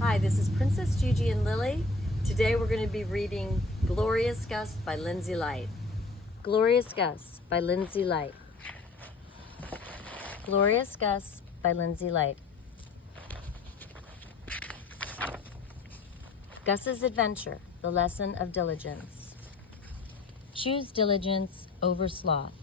Hi, this is Princess Gigi and Lily. Today we're going to be reading Glorious Gus by Lindsay Light. Glorious Gus by Lindsay Light. Glorious Gus by Lindsay Light. Gus's Adventure, the Lesson of Diligence. Choose diligence over sloth.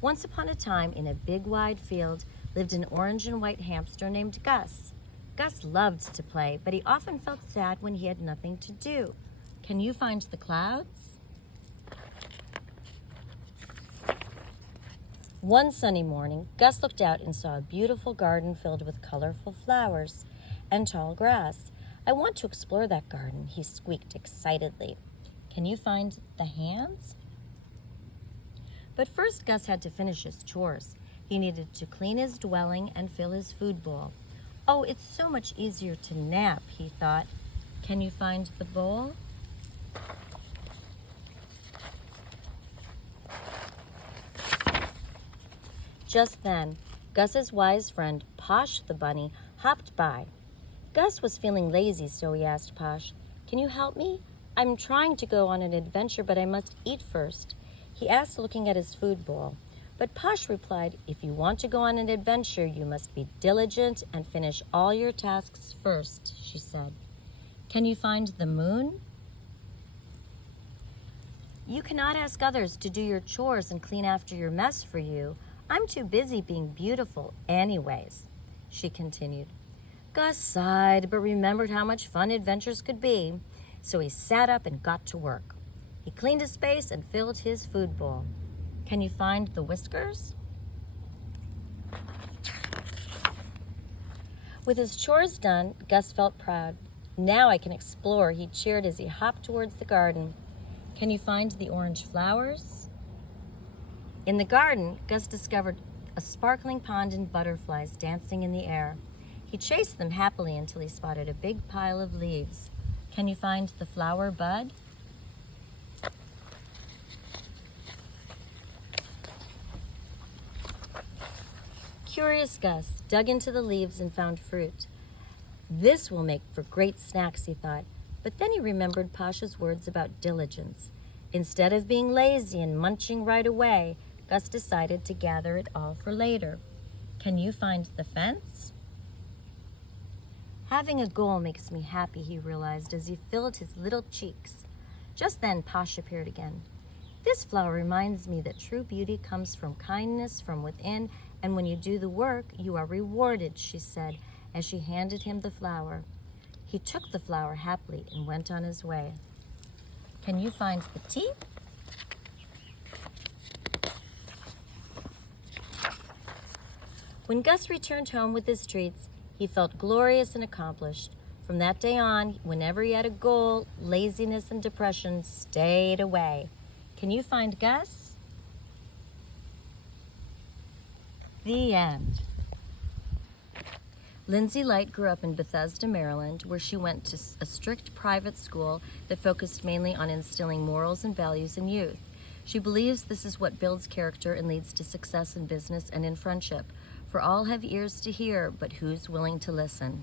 Once upon a time, in a big wide field, lived an orange and white hamster named Gus. Gus loved to play, but he often felt sad when he had nothing to do. Can you find the clouds? One sunny morning, Gus looked out and saw a beautiful garden filled with colorful flowers and tall grass. I want to explore that garden, he squeaked excitedly. Can you find the hands? But first, Gus had to finish his chores. He needed to clean his dwelling and fill his food bowl. Oh, it's so much easier to nap, he thought. Can you find the bowl? Just then, Gus's wise friend, Posh the bunny, hopped by. Gus was feeling lazy, so he asked Posh, "Can you help me? I'm trying to go on an adventure, but I must eat first." He asked, looking at his food bowl. But Posh replied, "If you want to go on an adventure, you must be diligent and finish all your tasks first," she said. "Can you find the moon?" "You cannot ask others to do your chores and clean after your mess for you. I'm too busy being beautiful anyways," she continued. Gus sighed, but remembered how much fun adventures could be, so he sat up and got to work. He cleaned his face and filled his food bowl. Can you find the whiskers? With his chores done, Gus felt proud. Now I can explore, he cheered as he hopped towards the garden. Can you find the orange flowers? In the garden, Gus discovered a sparkling pond and butterflies dancing in the air. He chased them happily until he spotted a big pile of leaves. Can you find the flower bud? Curious Gus dug into the leaves and found fruit. This will make for great snacks, he thought. But then he remembered Pasha's words about diligence. Instead of being lazy and munching right away, Gus decided to gather it all for later. Can you find the fence? Having a goal makes me happy, he realized as he filled his little cheeks. Just then, Posh appeared again. This flower reminds me that true beauty comes from kindness from within, and when you do the work, you are rewarded, she said as she handed him the flower. He took the flower happily and went on his way. Can you find the tea? When Gus returned home with his treats, he felt glorious and accomplished. From that day on, whenever he had a goal, laziness and depression stayed away. Can you find Gus? The end. Lindsay Light grew up in Bethesda, Maryland, where she went to a strict private school that focused mainly on instilling morals and values in youth. She believes this is what builds character and leads to success in business and in friendship. For all have ears to hear, but who's willing to listen?